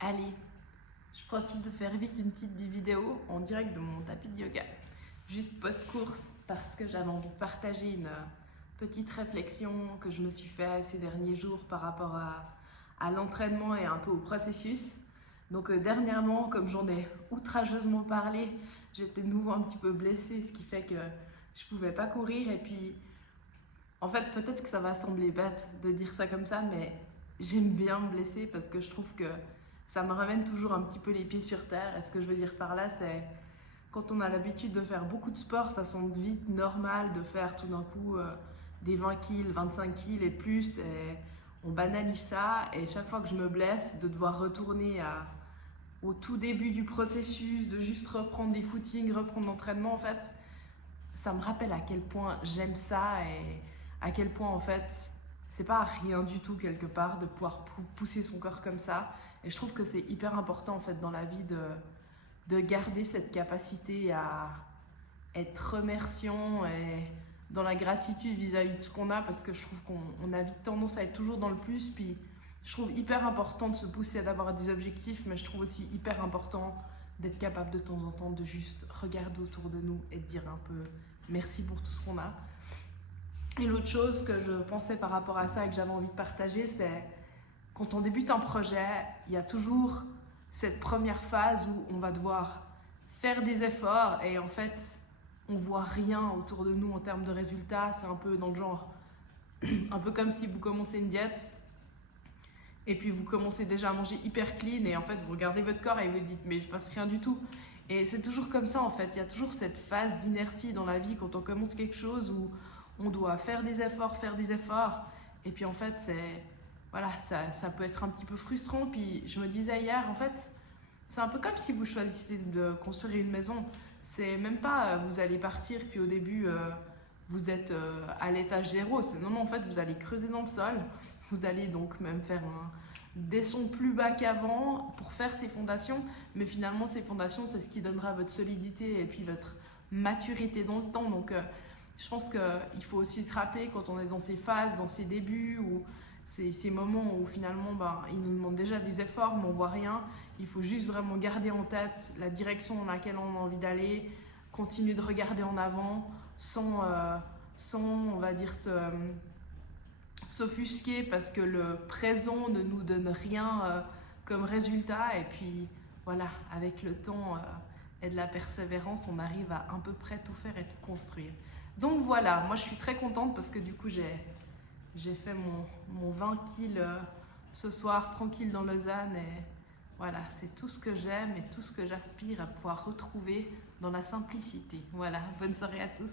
Allez, je profite de faire vite une petite vidéo en direct de mon tapis de yoga, juste post-course, parce que j'avais envie de partager une petite réflexion que je me suis fait ces derniers jours par rapport à l'entraînement et un peu au processus. Donc dernièrement, comme j'en ai outrageusement parlé, j'étais de nouveau un petit peu blessée, ce qui fait que je pouvais pas courir. Et puis, en fait, peut-être que ça va sembler bête de dire ça comme ça, mais j'aime bien me blesser parce que je trouve que ça me ramène toujours un petit peu les pieds sur terre. Et ce que je veux dire par là, c'est quand on a l'habitude de faire beaucoup de sport, ça semble vite normal de faire tout d'un coup des 20 kills, 25 kills et plus. Et on banalise ça. Et chaque fois que je me blesse, de devoir retourner au tout début du processus, de juste reprendre des footings, reprendre l'entraînement, en fait, ça me rappelle à quel point j'aime ça et à quel point en fait c'est pas rien du tout quelque part de pouvoir pousser son corps comme ça. Et je trouve que c'est hyper important en fait dans la vie de garder cette capacité à être remerciant et dans la gratitude vis-à-vis de ce qu'on a, parce que je trouve qu'on a vite tendance à être toujours dans le plus. Puis je trouve hyper important de se pousser à d'avoir des objectifs, mais je trouve aussi hyper important d'être capable de temps en temps de juste regarder autour de nous et de dire un peu merci pour tout ce qu'on a. Et l'autre chose que je pensais par rapport à ça et que j'avais envie de partager, c'est quand on débute un projet, il y a toujours cette première phase où on va devoir faire des efforts et en fait, on voit rien autour de nous en termes de résultats. C'est un peu dans le genre, un peu comme si vous commencez une diète et puis vous commencez déjà à manger hyper clean et en fait, vous regardez votre corps et vous dites mais il se passe rien du tout. Et c'est toujours comme ça en fait, il y a toujours cette phase d'inertie dans la vie quand on commence quelque chose où on doit faire des efforts. Et puis en fait, voilà, ça peut être un petit peu frustrant. Puis je me disais hier, en fait, c'est un peu comme si vous choisissez de construire une maison. C'est même pas vous allez partir, puis au début, vous êtes à l'étage zéro. Non, non, en fait, vous allez creuser dans le sol. Vous allez donc même faire des sons plus bas qu'avant pour faire ces fondations. Mais finalement, ces fondations, c'est ce qui donnera votre solidité et puis votre maturité dans le temps. Donc, je pense qu'il faut aussi se rappeler quand on est dans ces phases, dans ces débuts, ou ces moments où finalement il nous demande déjà des efforts mais on voit rien. Il faut juste vraiment garder en tête la direction dans laquelle on a envie d'aller, continuer de regarder en avant sans on va dire, s'offusquer parce que le présent ne nous donne rien comme résultat. Et puis voilà, avec le temps et de la persévérance, on arrive à peu près tout faire et tout construire. Donc voilà, moi je suis très contente parce que du coup j'ai fait mon 20 kills ce soir tranquille dans Lausanne et voilà, c'est tout ce que j'aime et tout ce que j'aspire à pouvoir retrouver dans la simplicité. Voilà, bonne soirée à tous.